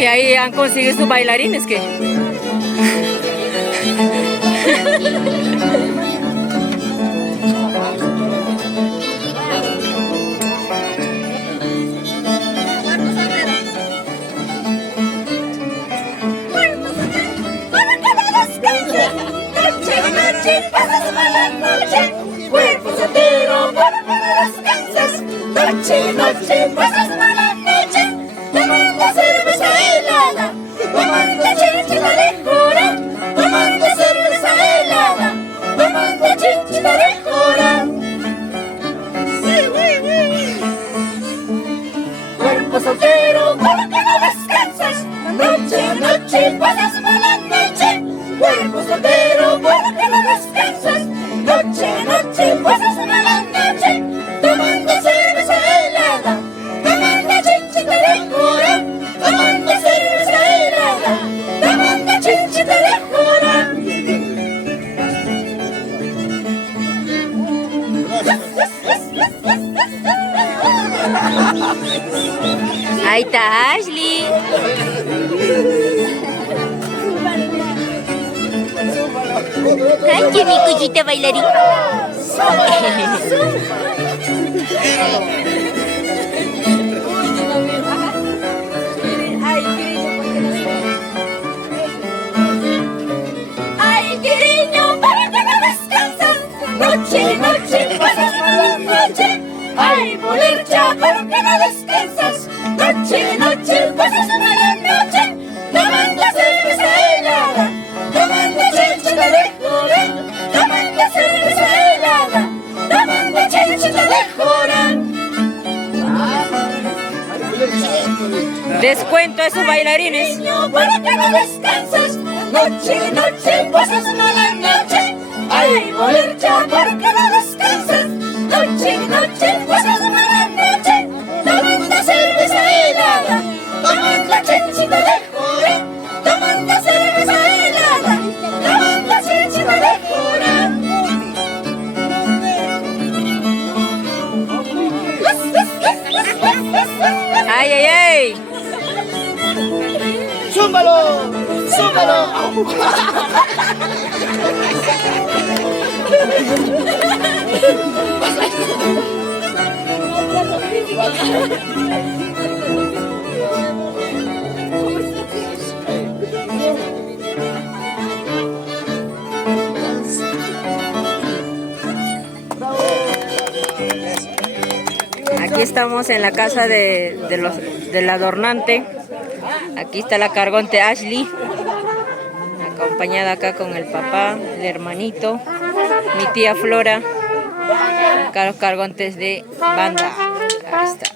que ahí han conseguido sus bailarines que... Cuerpo soltero, para que no descansas. Noche, noche, pasas mala noche. Tomando cerveza helada, tomando chinchita de jora. Tomando cerveza helada, tomando chinchita de jora. Cuerpo soltero, para que no descansas. Noche, noche, pasas mala noche. Cuerpo soltero, para que no descansas. Noche, noche, pasas mala noche. Tomando cerveza helada, tomando chinchita de jora. Tomando cerveza helada, tomando chinchita de jora. Ahí está Ashley. Ay, que mi cuchita bailarín. Ay, querido, para que no descansas. Noche, noche, pasas mala noche. Ay, bolercha, para que no descansas. Noche, noche, pasas mala noche. Tomando cerveza helada, tomando chinchita de jora. Tomando cerveza helada, tomando chinchita de jora. Descuento a esos bailarines. Niño, para que no descansas. Noche, noche, pasas mala noche. Ay, bolercha, para que no descansas. Noche, noche, pasas mala noche. Tomando cerveza helada, tomando chinchita de jora. Tomando cerveza helada, tomando chinchita de jora. Ay, ay, ay. ¡Zúmbalo! ¡Zúmbalo! Aquí estamos en la casa del adornante. Aquí está la cargonte Ashley, acompañada acá con el papá, el hermanito, mi tía Flora. Acá los cargontes de banda. Ahí está.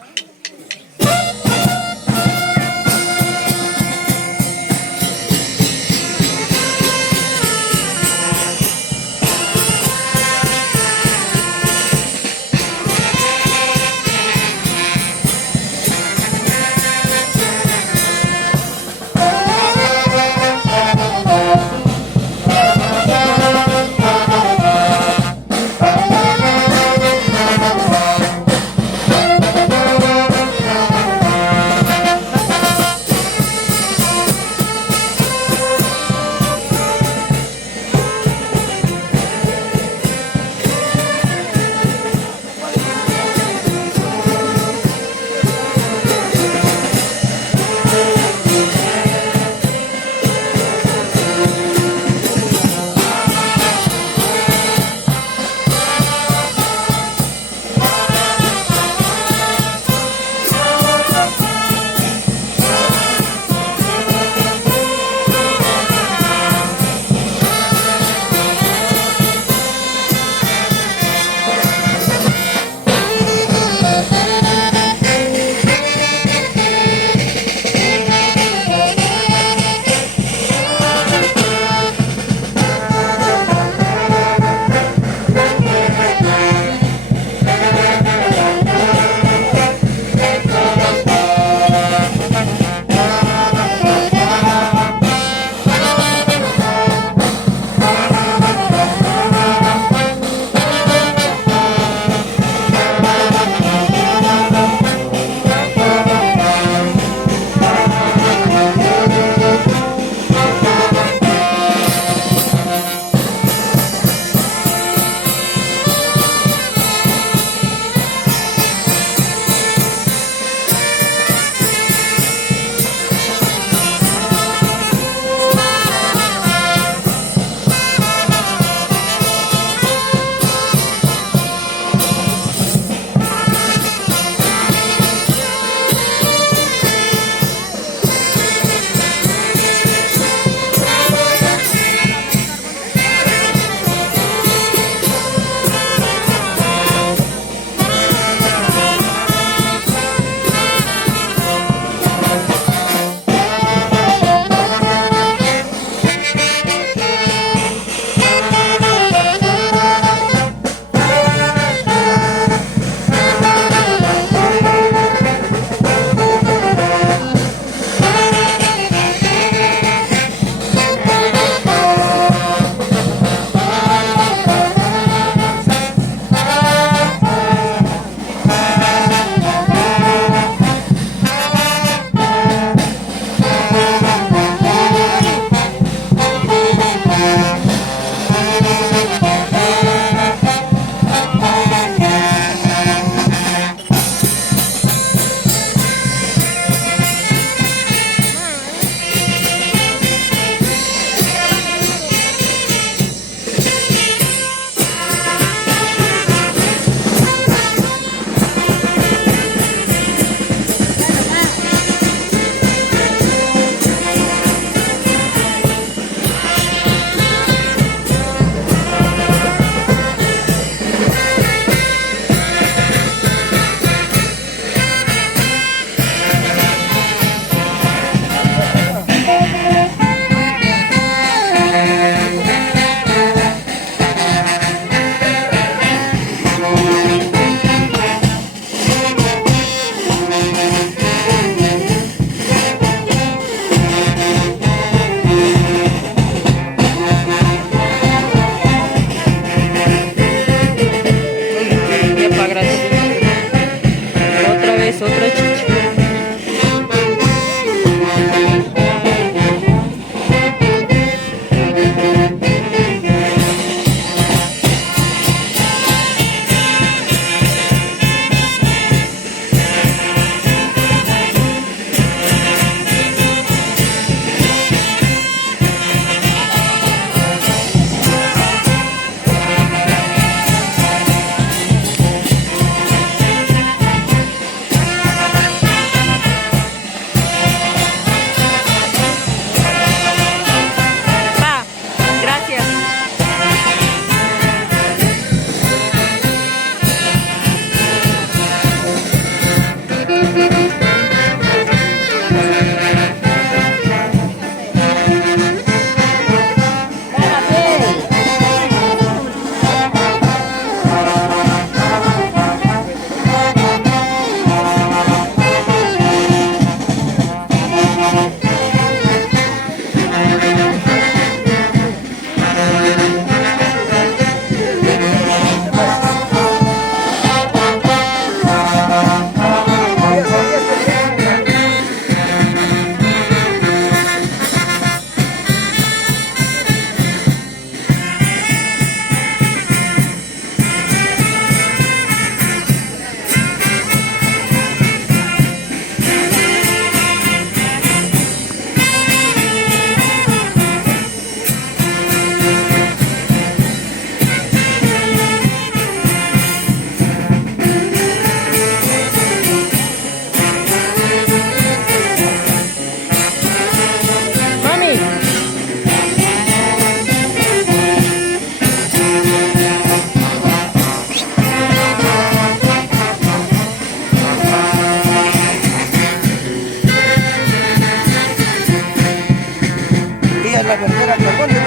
la tercera carbón.